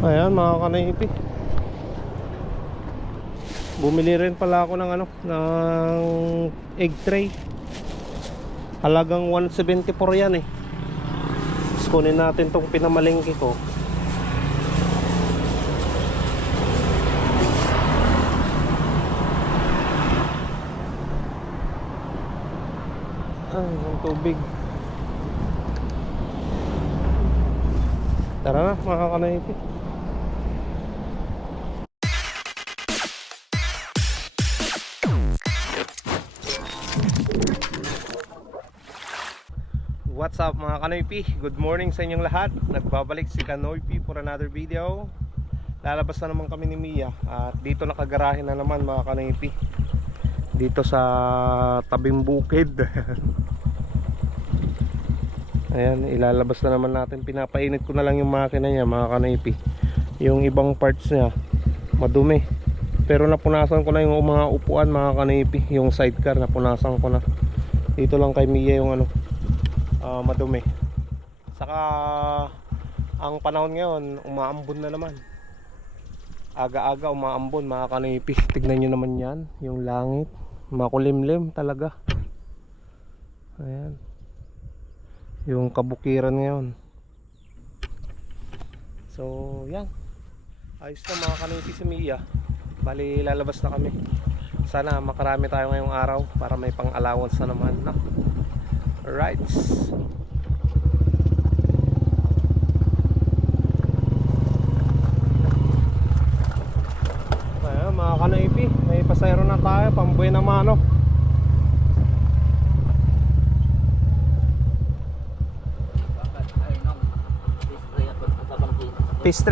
Ayan mga kanaypi. Bumili rin pala ako ng ano, ng egg tray. Halagang 174 yan eh. Tapos kunin natin tong pinamalingki ko. Ay, ang tubig. Tara na, mga kanaypi. Up mga Kanoypi? Good morning sa inyong lahat. Nagbabalik si Kanoypi for another video. Lalabas na naman kami ni Mia At dito nakagarahe na naman mga Kanoypi Dito sa tabing bukid. Ayan, ilalabas na naman natin. Pinapainit ko na lang yung makina niya mga Kanoypi Yung ibang parts niya Madumi. Pero napunasan ko na yung mga upuan mga Kanoypi Yung sidecar napunasan ko na. Dito lang kay Mia yung ano ah, madumi. Saka ang panahon ngayon, umaambon na naman. Aga-aga umaambon mga kanipis. Tignan nyo naman yan, yung langit. Makulimlim talaga. Ayan. Yung kabukiran ngayon. So, yan. Ayos na mga kanipis si Mia. Bali, lalabas na kami. Sana makarami tayo ngayong araw para may pang-allowance na naman. No? Alright. Ayan mga kanaypi, may pasayro na tayo, pambuhay na mano. Peace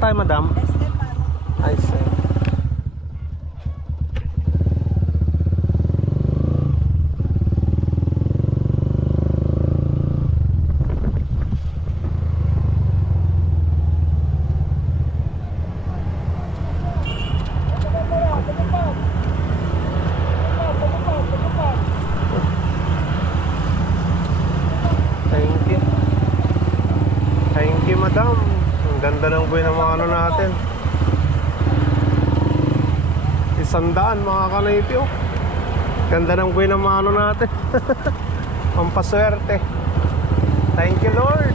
tayo madam? Ay, sir. Thank you. Thank you, madam. Ang ganda ng buhay ng mga ano natin. Isandaan mga kanaypi oh. Ganda ng buhay ng mga ano natin. Pampaswerte. Thank you, Lord.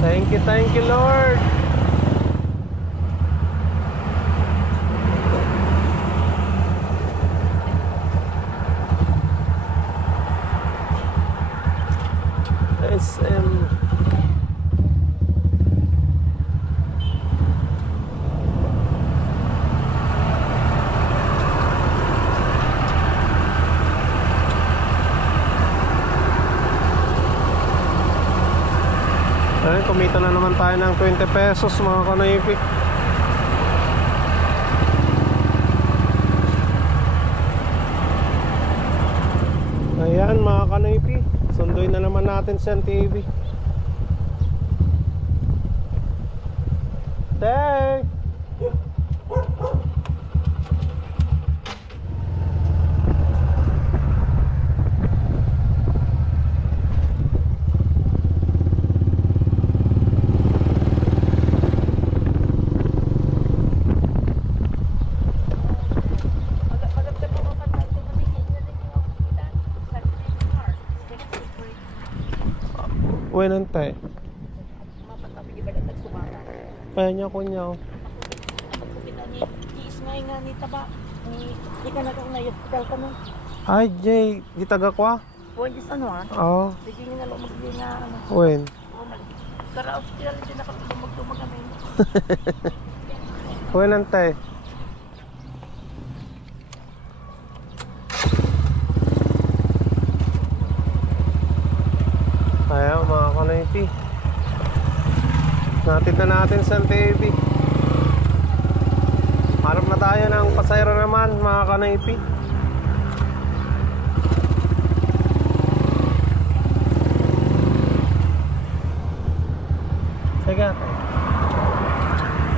Thank you, thank you, Lord. SM Ayun, kumita na naman tayo ng 20 pesos mga kanaypi Ayan mga kanaypi Sunduin na naman natin si TV Tay! Uy, nantay. Kaya niya ko niya. oh. nga ni taba ni di ka na kung hospital ka no. Ay, Jay, gitaga ko ah. Pwede sa ano ah. Oo, Sige nga na magli nga ano. Oh, kaya rin din ako dumag-dumag kami. Kuya nantay. Kaya mga kanaypi. Natin na natin sa TV. Harap na tayo ng pasayro naman mga kanaypi. Sige.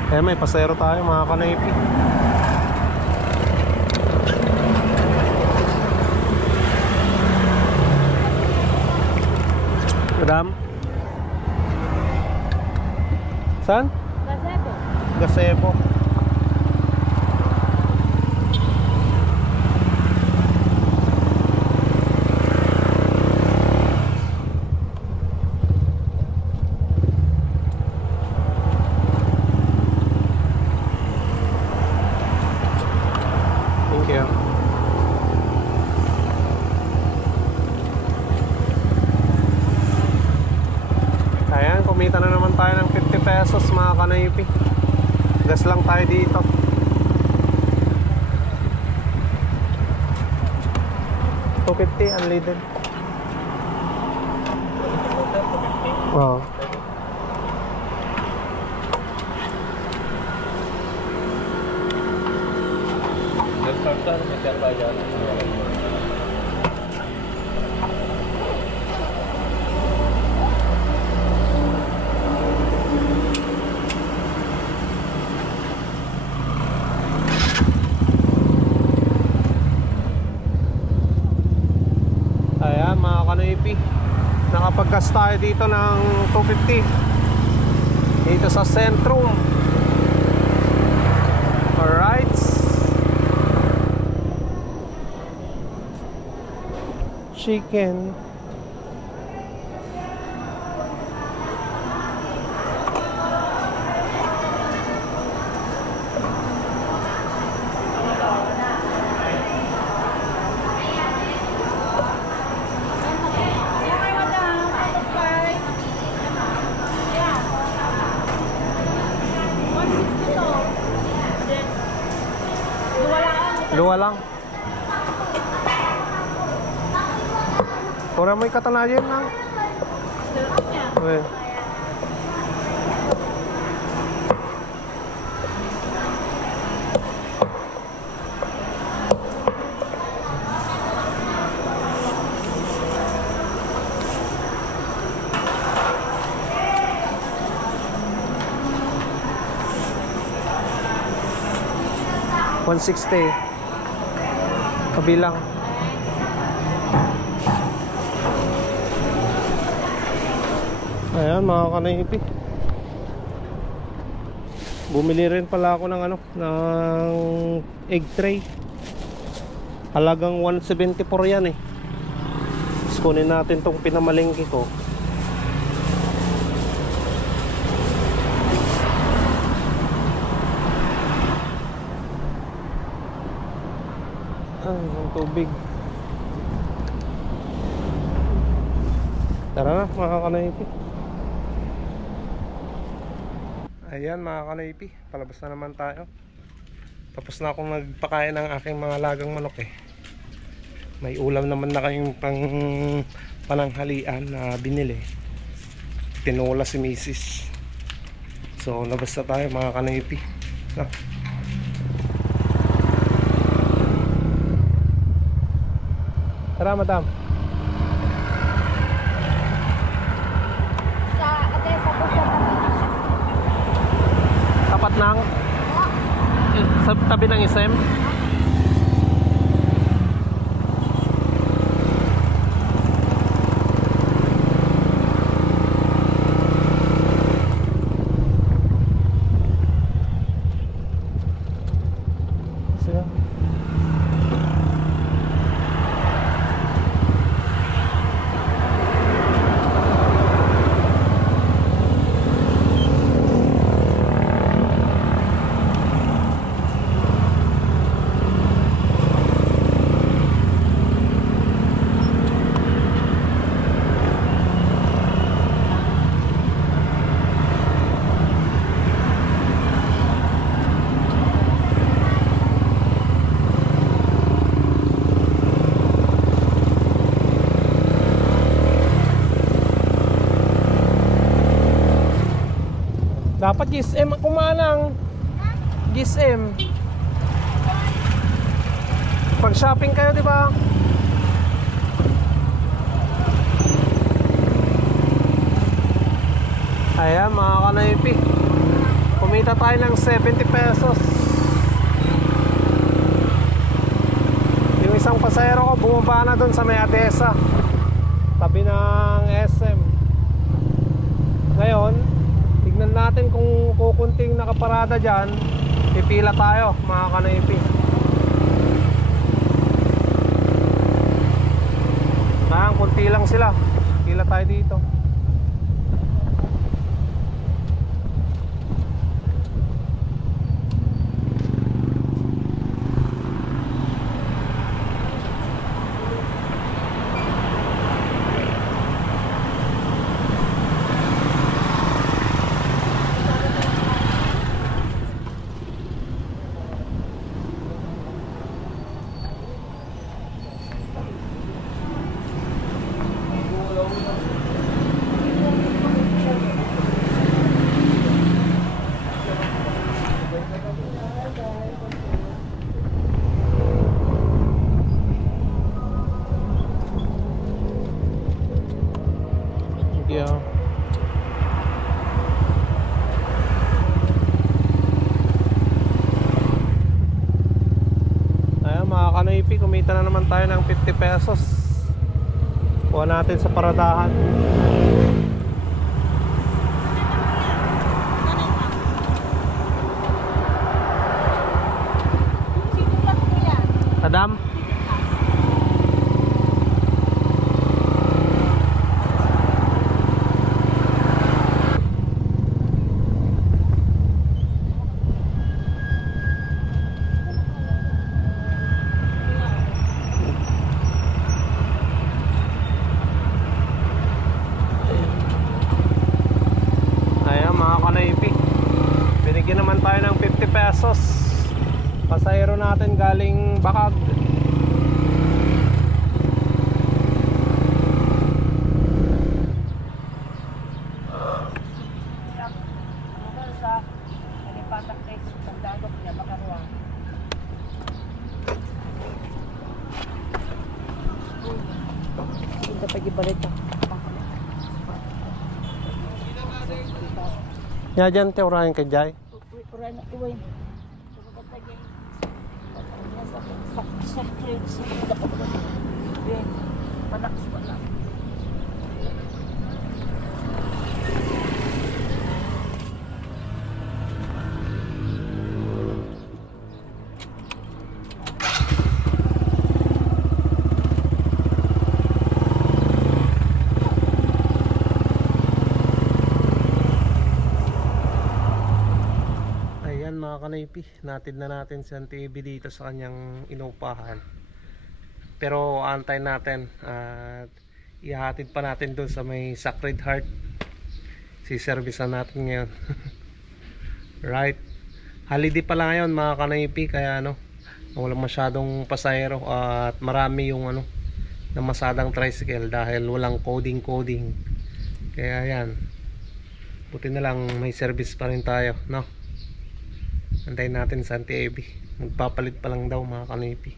Kaya may pasero tayo mga kanaypi. Madam? Saan? Gazebo. Gasebo. Thank you. Ayan, kumita na naman tayo ng 50 pesos mga kanaypi. Gas lang tayo dito. Two fifty unleaded. Oo. Ayan mga kanoipi Nakapaggas tayo dito ng 250 Dito sa Centrum. Alright. Chicken Luwa lang Mo katanayan lang Okay. One sixty. Kabilang. Ayan mga kanaypi. Bumili rin pala ako ng ano, ng egg tray. Halagang 174 yan eh. Tapos kunin natin tong pinamalingki ko. Ay, ang tubig. Tara na, mga kanaypi. Ayan, mga kanaypi. Palabas na naman tayo. Tapos na akong nagpakain ng aking mga lagang manok eh. May ulam naman na kayong pang pananghalian na binili. Tinola si Mrs. So, labas na tayo mga kanaypi. Na. Tara, madam. Ng sa tabi ng SM. Sige. Dapat GSM ang kumanang. GSM. Pag shopping kayo, di ba? Ayan, mga kanaypi. Kumita tayo ng 70 pesos. Yung isang pasahero ko, bumaba na doon sa may Adesa. Tabi ng SM. Ngayon, tignan natin kung kukunting nakaparada dyan. Pipila tayo, mga kanaypi. Ah, kunti lang sila. Pila tayo dito. Yeah. Ayan mga kanoypi, kumita na naman tayo ng 50 pesos. Kuha natin sa paradahan. Adam? Ayan mga kanaypi Binigyan naman tayo ng 50 pesos Pasahero natin galing Bakag Ano sa Kalipatak X, pagdagok niya, makarwa. Hindi pa gibalit ako. Ya dyan te urahin kay Jai Uray na uway. Sa sa trade sa mga kanaypi. Natid na natin si Abby dito sa kanyang inupahan Pero antay natin At ihahatid pa natin doon sa may Sacred Heart. Siservisan natin ngayon. Right. Holiday pala ngayon mga kanaypi. Kaya ano Walang masyadong pasahero At marami yung ano Namasadang tricycle Dahil walang coding coding Kaya yan. Buti na lang may service pa rin tayo No Antayin natin sa Auntie Abby. Magpapalit pa lang daw mga kanipi.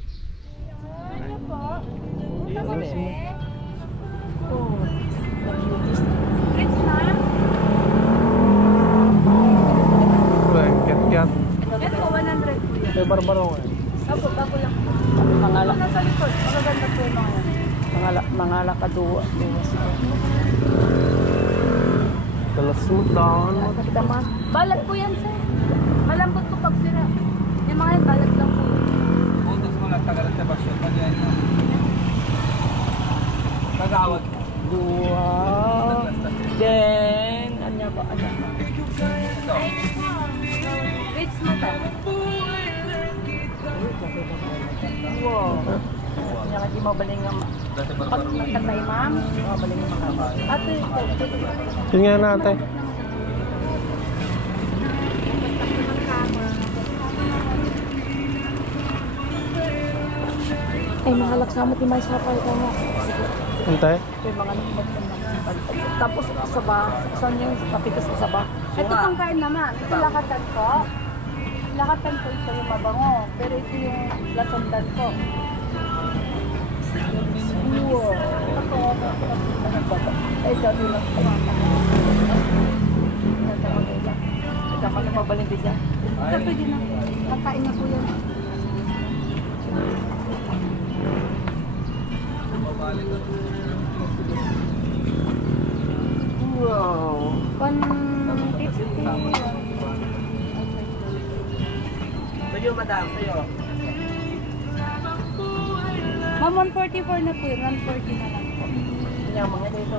Blanket yan. Ito, 100 po yan. Barbaro nga. Opo, bago lang. Mangala. Nasa likod. Magaganda po yung mga yan. Mangala, mangala ka duwa. Duwa mo. Magdama. Balat po yan, sir. Malambot po pag sira. Yung mga yan, balat lang po. Puntos mo lang tagalan sa basyon pa dyan. Tagawag. Dua. Then, ano ba? Ano ba? Wait, mata. Wow. Kanya ka di mabaling nga. Dati Pag barbaro. nagtatay, ma'am, mabaling nga mga. Ate, ito. Yun nga natin. Ay, mga laksama ti may sapal ka nga. Antay. Ito yung mga. Tapos saba, saan yung tapitas sa saba? Ito pang kain naman. Ito lakatan ko. Lakatan ko ito yung mabango. Pero ito yung latundan ko. Wow. Ay, dati lang. Tama na mabaling din dyan. Ito pwede na. Pagkain na po yan. Wow. 150. Medyo madam, sa'yo. Ma'am, 144 na po yun. 140 na lang po. Yung mga dito.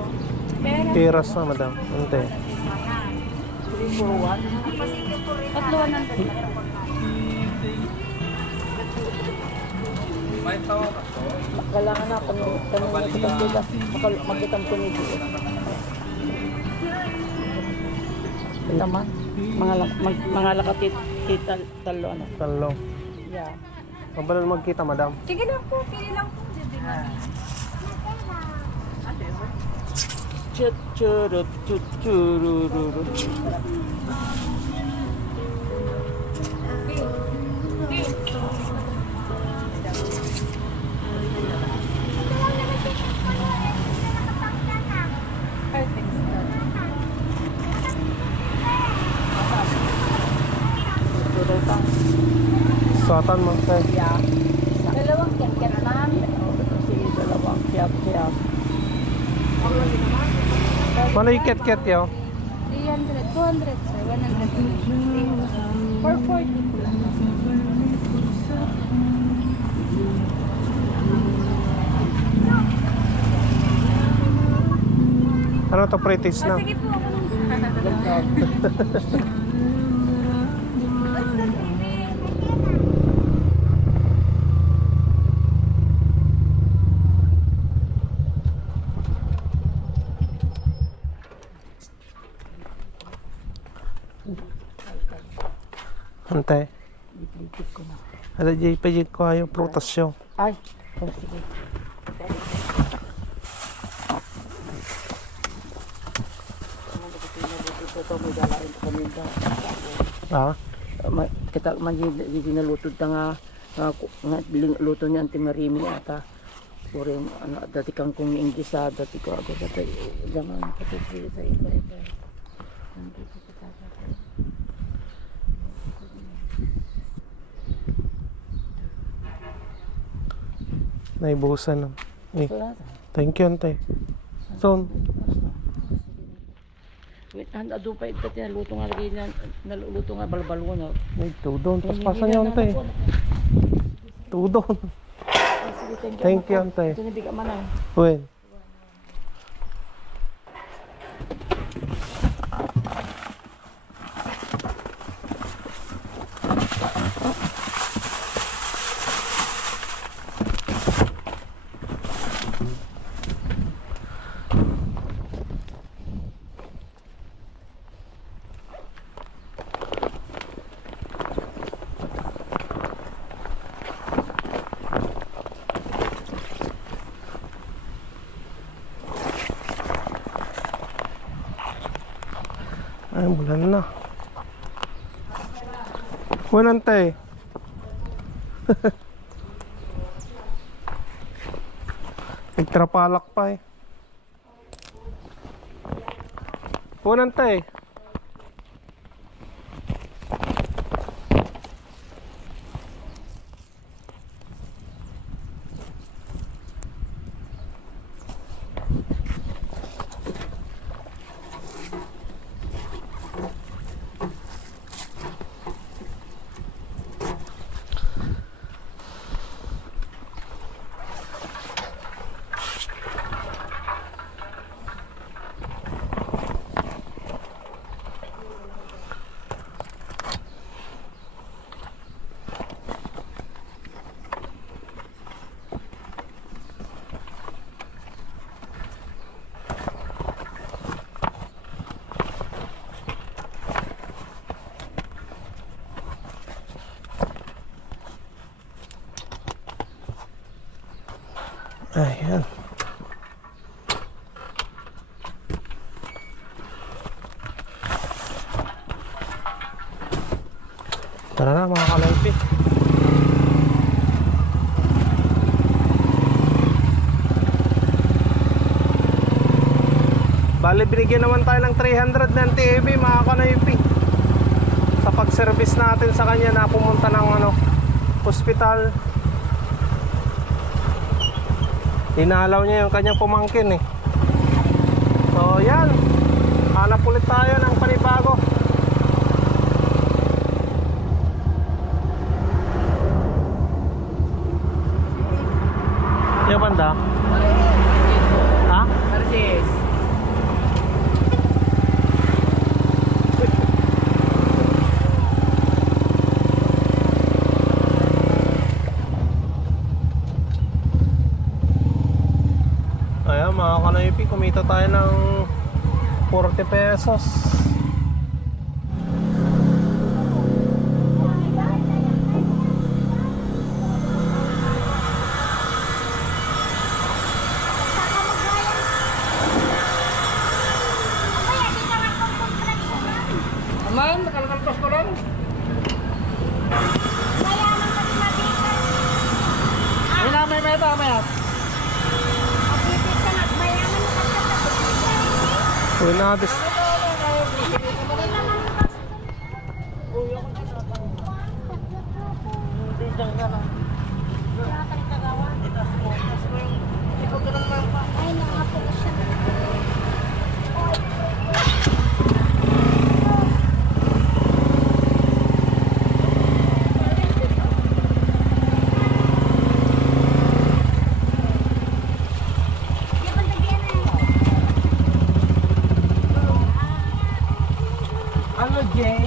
Piras na madam. Ante. 341. Tatlo 100 Kailangan na tanong tanong na kita dito. Makal- Magkitang tumigil. Naman. Mga mag- mga lakatit kita talo ano. Talong. Yeah. Mabalal magkita madam. Sige lang po. Pili lang po. Chut churut chut churururu. Satan mo. Tay. yeah. Dalawang ket-ket, ma'am. Sige, dalawang kiyap kiyap. Ano yung ket-ket yaw? 300, 200, sir. 100. 440 po lang. Ano to pretties na? Sige po. ako lang. Ante. Ipilit ko na. Ada jay pajit ko ayo prutas yaw. Ay, oh, sige. Ah. Kita man di di sinalutod ta nga nga, nga luto ni Auntie Marimi ata. Puri ano dati kang kung inggisa dati ko ako dati jangan pati sa iba iba. Nandito sa tata. Naibuhusan na. Eh, thank you ante. So, Wait, handa doon pa ito naluto nga lagi na naluluto nga balbalo na. ay, tudon. Paspasan niyo. Tudon. Sige, thank you. Thank you ante. Ito nabiga man ang. Wen. Ay, bulan na. Wen ante. Nagtrapalak pa eh. Wen ante. Ayan. Tara na mga kalaypi. Bale, binigyan naman tayo ng 300 ng TAB mga kalaypi. Sa pag-service natin sa kanya na pumunta ng ano, hospital Inalaw niya yung kanyang pumangkin eh. So yan, hanap ulit tayo ng panibago. Yung banda? Ha? Marcis. Ayan mga kanaypi, kumita tayo ng 40 pesos. Uwi na natin. Ano, Jay?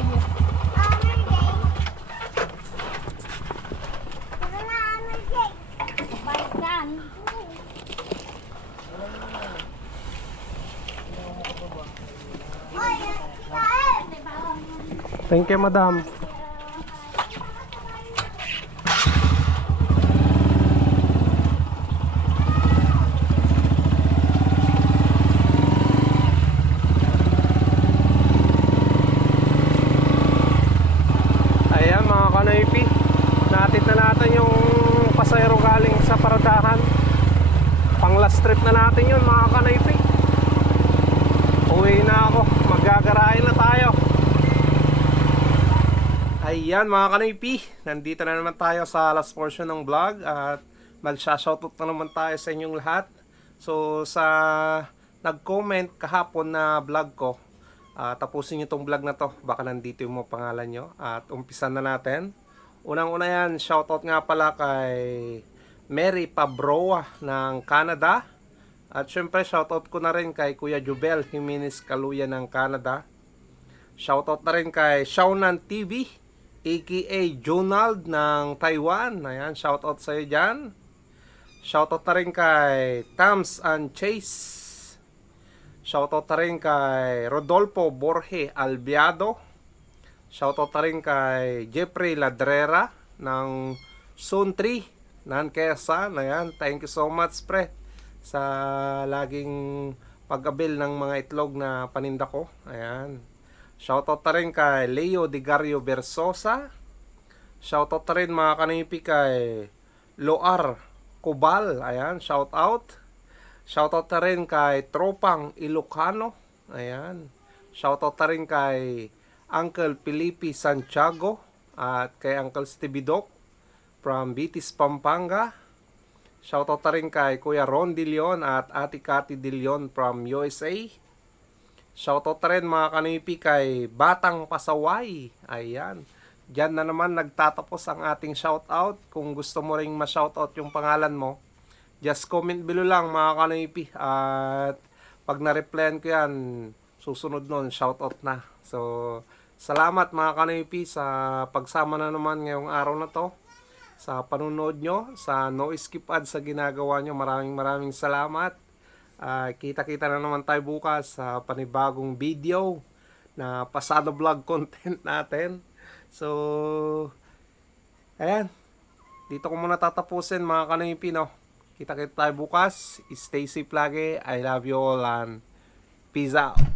Thank you, madam. Ayan mga kanoypi Nandito na naman tayo sa last portion ng vlog At magsha-shoutout na naman tayo sa inyong lahat So sa nag-comment kahapon na vlog ko Ah, tapusin nyo tong vlog na to. Baka nandito yung mga pangalan nyo. At umpisan na natin. Unang-una yan, shoutout nga pala kay Mary Pabroa ng Canada. At syempre, shoutout ko na rin kay Kuya Jubel Jimenez Kaluya ng Canada. Shoutout na rin kay Shaunan TV, aka Jonald ng Taiwan. Ayan, shoutout sa iyo dyan. Shoutout na rin kay Tams and Chase. Shoutout na rin kay Rodolfo Borge Albiado. Shoutout na rin kay Jeffrey Ladrera ng Zone 3 ng Quezon. Ayan, thank you so much pre sa laging pag-abil ng mga itlog na paninda ko. Ayan. Shoutout na rin kay Leo Digario Versosa. Shoutout na rin mga kanipi kay Loar Kubal. Ayan, shoutout. Shoutout na rin kay Tropang Ilocano. Ayan. Shoutout na rin kay Uncle Felipe Santiago at kay Uncle Stevie Doc from Bitis, Pampanga. Shoutout na rin kay Kuya Ron De Leon at Ate Cathy De Leon from USA. Shoutout na rin mga kanipi kay Batang Pasaway. Ayan. Diyan na naman nagtatapos ang ating shoutout. Kung gusto mo ring ma-shoutout yung pangalan mo, just comment below lang mga kanipi. At pag na-replyan ko yan, susunod nun, shoutout na. So, salamat mga kanipi sa pagsama na naman ngayong araw na to. Sa panunood nyo, sa no skip ads sa ginagawa nyo. Maraming maraming salamat. Ah, kita-kita na naman tayo bukas sa panibagong video na pasado vlog content natin. So, ayan. Dito ko muna tatapusin mga kanipi, no? Kita-kita tayo bukas. Stay safe lagi. I love you all and peace out.